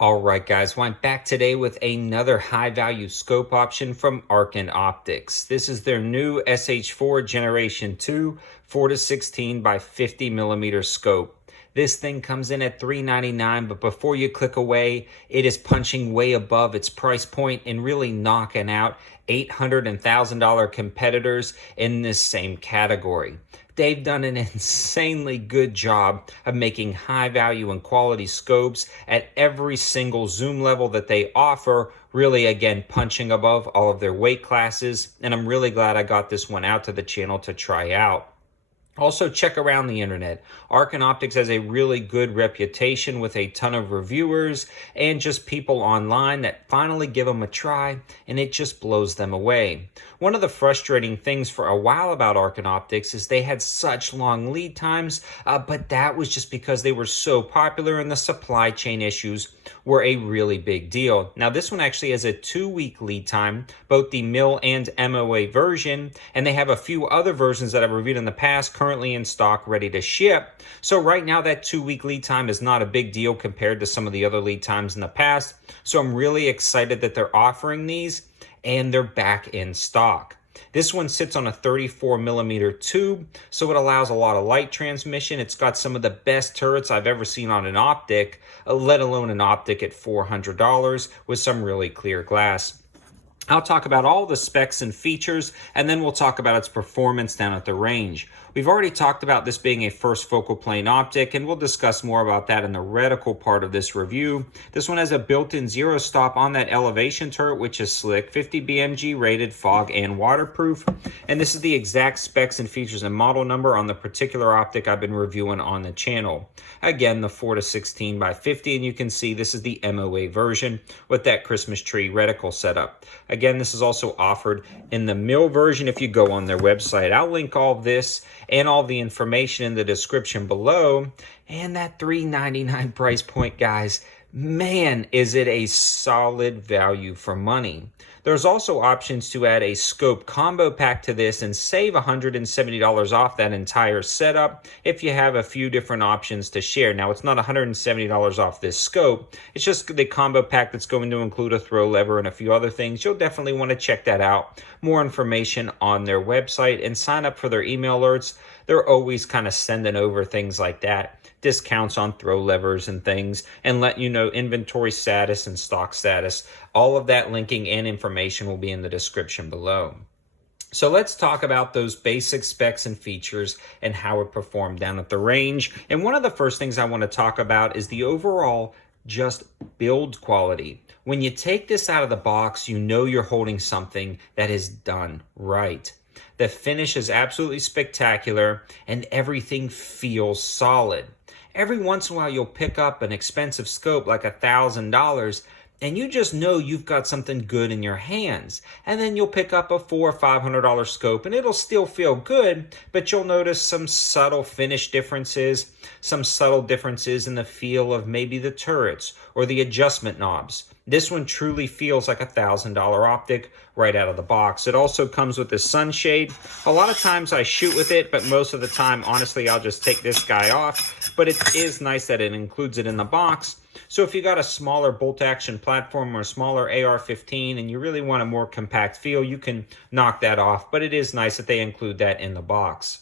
All right, guys, well, I'm back today with another high-value scope option from Arken Optics. This is their new SH-4 Generation 2 4 to 16 by 50 millimeter scope. This thing comes in at $399, but before you click away, it is punching way above its price point and really knocking out $800 and $1,000 competitors in this same category. They've done an insanely good job of making high value and quality scopes at every single zoom level that they offer, really again punching above all of their weight classes, and I'm really glad I got this one out to the channel to try out. Also, check around the internet. Arken Optics has a really good reputation with a ton of reviewers and just people online that finally give them a try, and it just blows them away. One of the frustrating things for a while about Arken Optics is they had such long lead times, but that was just because they were so popular and the supply chain issues were a really big deal. Now, this one actually has a 2-week lead time, both the MIL and MOA version, and they have a few other versions that I've reviewed in the past currently in stock ready to ship. So right now that 2-week lead time is not a big deal compared to some of the other lead times in the past. So I'm really excited that they're offering these and they're back in stock. This one sits on a 34 millimeter tube, so it allows a lot of light transmission. It's got some of the best turrets I've ever seen on an optic, let alone an optic at $400 with some really clear glass. I'll talk about all the specs and features, and then we'll talk about its performance down at the range. We've already talked about this being a first focal plane optic, and we'll discuss more about that in the reticle part of this review. This one has a built-in zero stop on that elevation turret, which is slick, 50 BMG rated, fog and waterproof. And this is the exact specs and features and model number on the particular optic I've been reviewing on the channel. Again, the 4 to 16 by 50, and you can see this is the MOA version with that Christmas tree reticle setup. Again, this is also offered in the MIL version if you go on their website. I'll link all this and all the information in the description below. And that $399 price point, guys, man, is it a solid value for money. There's also options to add a scope combo pack to this and save $170 off that entire setup if you have a few different options to share. Now, it's not $170 off this scope. It's just the combo pack that's going to include a throw lever and a few other things. You'll definitely want to check that out. More information on their website and sign up for their email alerts. They're always kind of sending over things like that. Discounts on throw levers and things, and let you know inventory status and stock status. All of that linking and information will be in the description below. So let's talk about those basic specs and features and how it performed down at the range. And one of the first things I want to talk about is the overall just build quality. When you take this out of the box, you know you're holding something that is done right. The finish is absolutely spectacular and everything feels solid. Every once in a while, you'll pick up an expensive scope like $1,000 and you just know you've got something good in your hands. And then you'll pick up a $400 or $500 scope and it'll still feel good, but you'll notice some subtle finish differences, some subtle differences in the feel of maybe the turrets or the adjustment knobs. This one truly feels like a $1,000 optic right out of the box. It also comes with this sunshade. A lot of times I shoot with it, but most of the time, honestly, I'll just take this guy off. But it is nice that it includes it in the box. So if you got a smaller bolt action platform or a smaller AR-15 and you really want a more compact feel, you can knock that off. But it is nice that they include that in the box.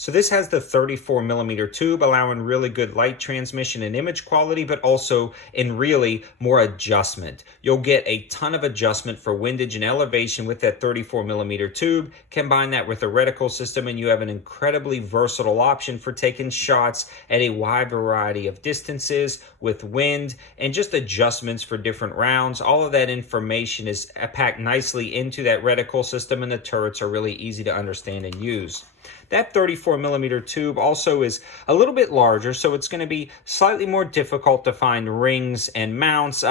So this has the 34 millimeter tube, allowing really good light transmission and image quality, but also in really more adjustment. You'll get a ton of adjustment for windage and elevation with that 34 millimeter tube. Combine that with a reticle system and you have an incredibly versatile option for taking shots at a wide variety of distances with wind and just adjustments for different rounds. All of that information is packed nicely into that reticle system, and the turrets are really easy to understand and use. That 34 millimeter tube also is a little bit larger, so it's going to be slightly more difficult to find rings and mounts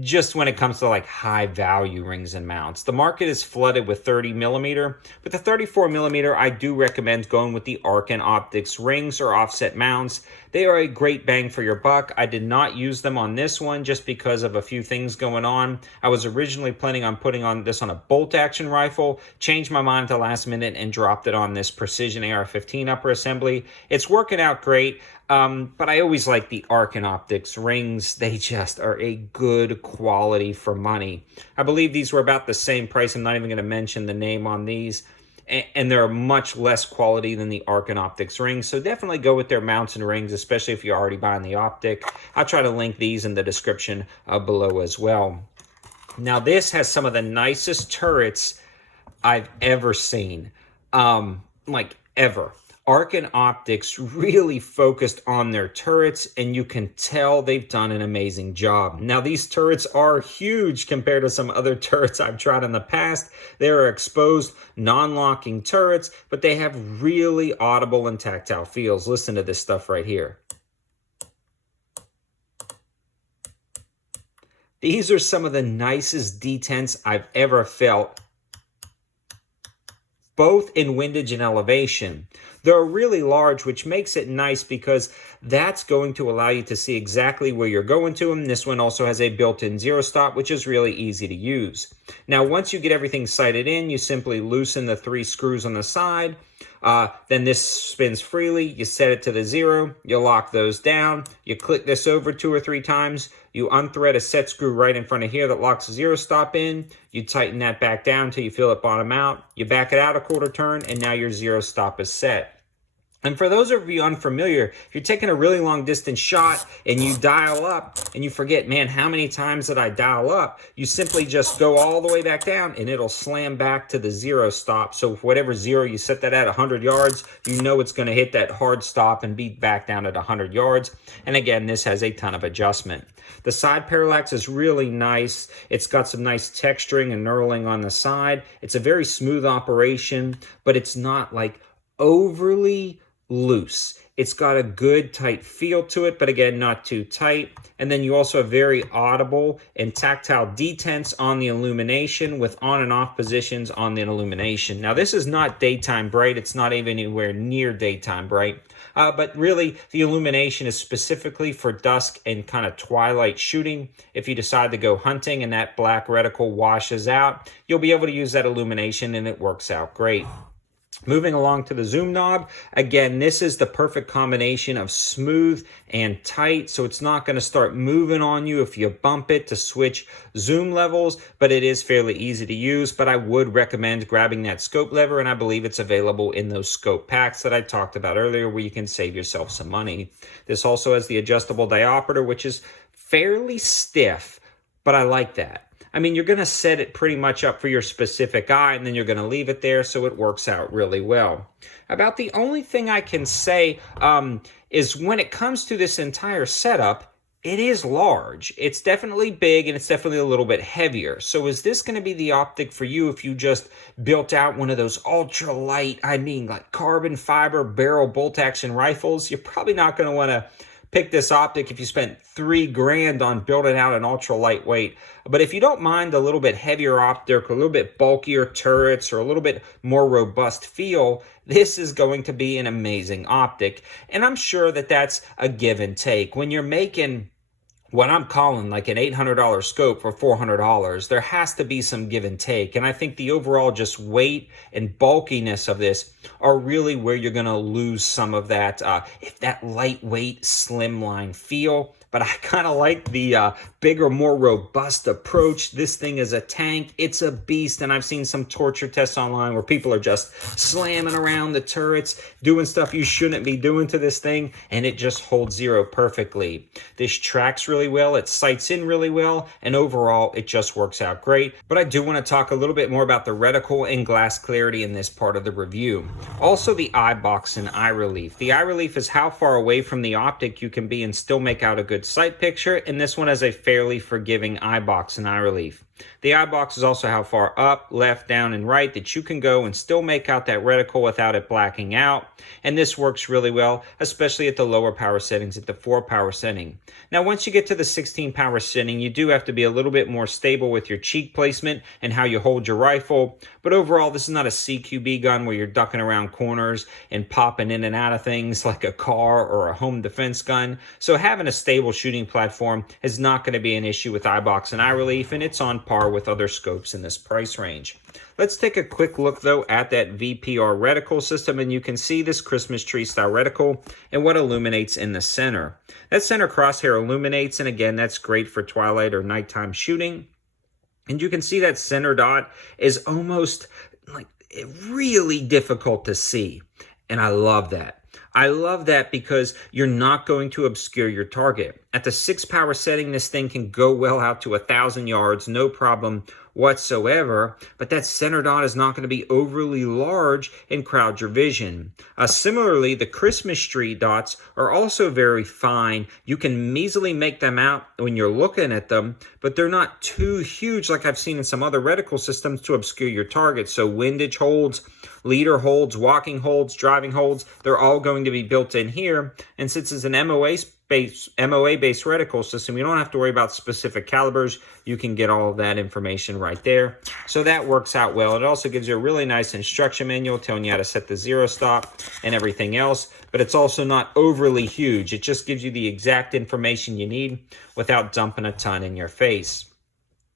just when it comes to like high value rings and mounts. The market is flooded with 30 millimeter, but the 34 millimeter, I do recommend going with the Arken Optics rings or offset mounts. They are a great bang for your buck. I did not use them on this one just because of a few things going on. I was originally planning on putting on this on a bolt action rifle, changed my mind at the last minute and dropped it on this Precision AR-15 upper assembly. It's working out great. But I always like the Arken optics rings. They just are a good quality for money. I believe these were about the same price. I'm not even going to mention the name on these. And they're much less quality than the Arken optics rings. So definitely go with their mounts and rings, especially if you're already buying the optic. I'll try to link these in the description below as well. Now this has some of the nicest turrets I've ever seen. Like ever. Arken Optics really focused on their turrets, and you can tell they've done an amazing job. Now, these turrets are huge compared to some other turrets I've tried in the past. They are exposed, non-locking turrets, but they have really audible and tactile feels. Listen to this stuff right here. These are some of the nicest detents I've ever felt, both in windage and elevation. They're really large, which makes it nice because that's going to allow you to see exactly where you're going to them. This one also has a built-in zero stop, which is really easy to use. Now, once you get everything sighted in, you simply loosen the 3 screws on the side. Then this spins freely. You set it to the 0. You lock those down. You click this over 2 or 3 times. You unthread a set screw right in front of here that locks the zero stop in. You tighten that back down until you feel it bottom out. You back it out a quarter turn, and now your zero stop is set. And for those of you unfamiliar, if you're taking a really long distance shot and you dial up and you forget, man, how many times did I dial up? You simply just go all the way back down and it'll slam back to the zero stop. So whatever zero you set that at 100 yards, you know it's going to hit that hard stop and be back down at 100 yards. And again, this has a ton of adjustment. The side parallax is really nice. It's got some nice texturing and knurling on the side. It's a very smooth operation, but it's not like overly loose. It's got a good tight feel to it, but again, not too tight. And then you also have very audible and tactile detents on the illumination with on and off positions on the illumination. Now, this is not daytime bright. It's not even anywhere near daytime bright. But really, the illumination is specifically for dusk and kind of twilight shooting. If you decide to go hunting and that black reticle washes out, you'll be able to use that illumination and it works out great. Moving along to the zoom knob, again, this is the perfect combination of smooth and tight, so it's not going to start moving on you if you bump it to switch zoom levels, but it is fairly easy to use. But I would recommend grabbing that scope lever, and I believe it's available in those scope packs that I talked about earlier where you can save yourself some money. This also has the adjustable diopter, which is fairly stiff, but I like that. I mean, you're going to set it pretty much up for your specific eye, and then you're going to leave it there, so it works out really well. About the only thing I can say is when it comes to this entire setup, it is large. It's definitely big, and it's definitely a little bit heavier. So is this going to be the optic for you if you just built out one of those ultralight, I mean, like carbon fiber barrel bolt action rifles? You're probably not going to want to pick this optic if you spent $3,000 on building out an ultra lightweight. But if you don't mind a little bit heavier optic, a little bit bulkier turrets, or a little bit more robust feel, this is going to be an amazing optic. And I'm sure that that's a give and take. When you're making what I'm calling like an $800 scope for $400, there has to be some give and take. And I think the overall just weight and bulkiness of this are really where you're going to lose some of that, if that lightweight, slimline feel. But I kind of like the bigger, more robust approach. This thing is a tank. It's a beast. And I've seen some torture tests online where people are just slamming around the turrets, doing stuff you shouldn't be doing to this thing, and it just holds zero perfectly. This tracks really well. It sights in really well. And overall, it just works out great. But I do want to talk a little bit more about the reticle and glass clarity in this part of the review. Also, the eye box and eye relief. The eye relief is how far away from the optic you can be and still make out a good sight picture, and this one has a fairly forgiving eye box and eye relief. The eye box is also how far up, left, down, and right that you can go and still make out that reticle without it blacking out. And this works really well, especially at the lower power settings, at the 4 power setting. Now, once you get to the 16 power setting, you do have to be a little bit more stable with your cheek placement and how you hold your rifle. But overall, this is not a CQB gun where you're ducking around corners and popping in and out of things like a car or a home defense gun. So having a stable shooting platform is not going to be an issue with eye box and eye relief, and it's on par with other scopes in this price range. Let's take a quick look though at that VPR reticle system, and you can see this Christmas tree style reticle and what illuminates in the center. That center crosshair illuminates, and again, that's great for twilight or nighttime shooting. And you can see that center dot is almost like really difficult to see. And I love that. I love that because you're not going to obscure your target. At the 6 power setting, this thing can go well out to 1,000 yards, no problem whatsoever, but that center dot is not going to be overly large and crowd your vision. Similarly, the Christmas tree dots are also very fine. You can easily make them out when you're looking at them, but they're not too huge like I've seen in some other reticle systems to obscure your target. So windage holds, leader holds, walking holds, driving holds, they're all going to be built in here. And since it's an MOA-based reticle system, you don't have to worry about specific calibers. You can get all of that information right there. So that works out well. It also gives you a really nice instruction manual telling you how to set the zero stop and everything else, but it's also not overly huge. It just gives you the exact information you need without dumping a ton in your face.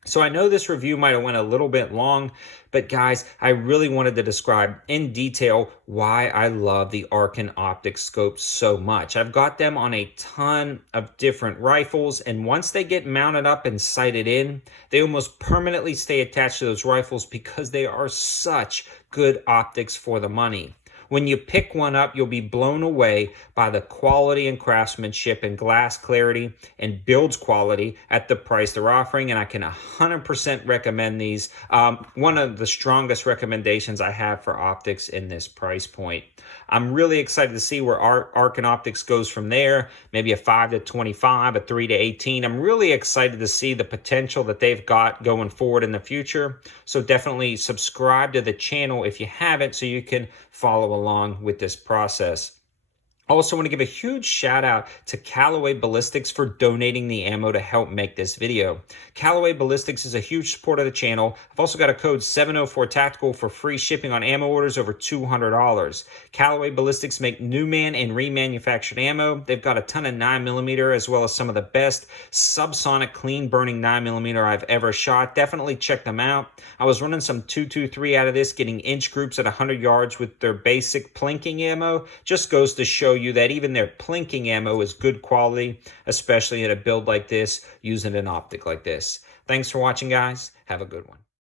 So I know this review might have went a little bit long, but guys, I really wanted to describe in detail why I love the Arken optic scopes so much. I've got them on a ton of different rifles, and once they get mounted up and sighted in, they almost permanently stay attached to those rifles because they are such good optics for the money. When you pick one up, you'll be blown away by the quality and craftsmanship and glass clarity and build quality at the price they're offering, and I can 100% recommend these. One of the strongest recommendations I have for optics in this price point. I'm really excited to see where Arken Optics goes from there, maybe a 5 to 25, a 3 to 18. I'm really excited to see the potential that they've got going forward in the future. So definitely subscribe to the channel if you haven't so you can follow along with this process. I also want to give a huge shout out to Callaway Ballistics for donating the ammo to help make this video. Callaway Ballistics is a huge supporter of the channel. I've also got a code 704TACTICAL for free shipping on ammo orders over $200. Callaway Ballistics make new man and remanufactured ammo. They've got a ton of 9mm as well as some of the best subsonic clean burning 9mm I've ever shot. Definitely check them out. I was running some 223 out of this, getting inch groups at 100 yards with their basic plinking ammo. Just goes to show you that even their plinking ammo is good quality, especially in a build like this, using an optic like this. Thanks for watching, guys. Have a good one.